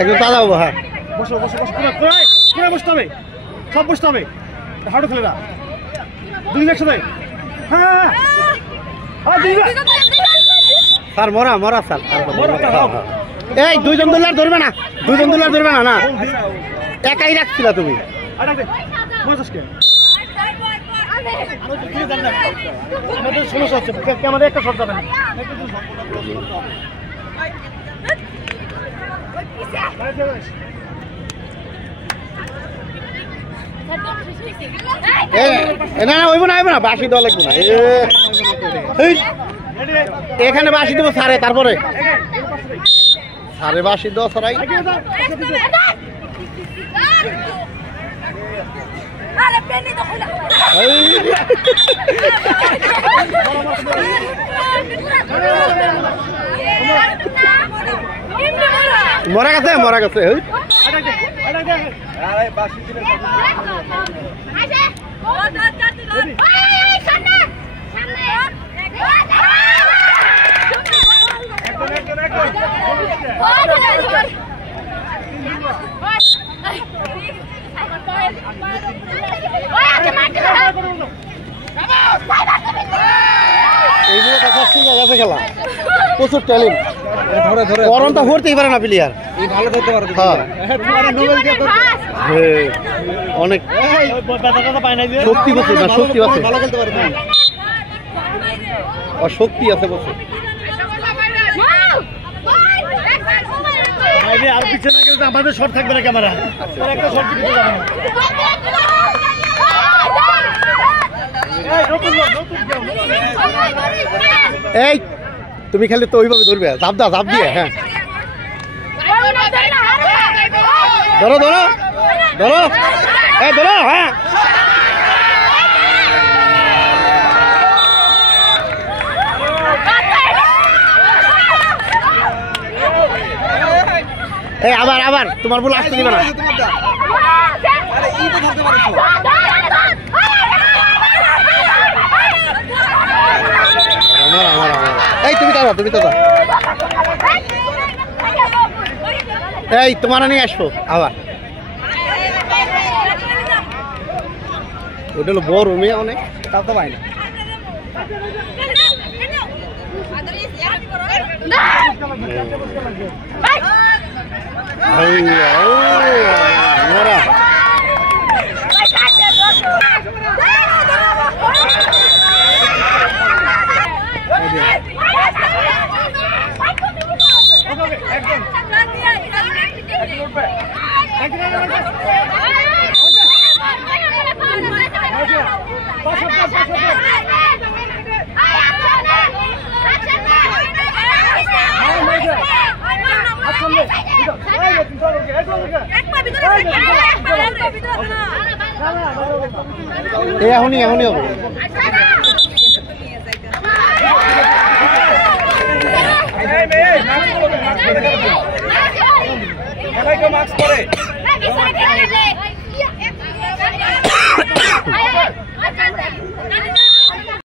একদম তাজা হবো। হ্যাঁ বসো বসো বসো, পুরো বসতে হবে, সব বসতে হবে, হাঁটু ফেলে না, দুই একসাথে। হ্যাঁ স্যার মরা মরা স্যার। এই দুইজন ধরলে আর ধরবে না, দুইজন ধরলে আর ধরবে না। না একাই রাখছিলা তুমি। আমাদের সমস্যা হচ্ছে, আমাদের একটা শট যাবে না। না হইব না, হইব না, বাসি দেওয়া লাগবে না। এখানে বাসি দেবো সারে, তারপরে সারে বাসি দেওয়া সরাই। মরা গেছে, মরা গেছে। এইগুলো তো সব ঠিক আছে খেলা, প্রচুর ট্যালেন্ট। করণটা ভরতেই পারে না প্লেয়ার, ভালো ধরতে পারে। অনেক শক্তি বলছে না, শক্তি আছে, ভালো খেলতে পারে, শক্তি আছে বলছে। আর পিছনে গেলে আমাদের শট থাকবে না, ক্যামেরা একটা শট দিতে যাবে না। এই তুমি খেলে তো ওইভাবে ধরবে, ঝাপ দা, ঝাপ দিয়ে। হ্যাঁ ধরো ধরো ধরো, এই ধরো। হ্যাঁ এই আবার আবার তোমার বল আসতে দিবে না। এই তুমি দাদা, তুমি দাদা, এই তোমার নিয়ে আসবো আবার। ওটা হলো বড় মেয়ে অনেক, তাও তো পাই না। এখনই এখনই হবে। মাস্ক পরে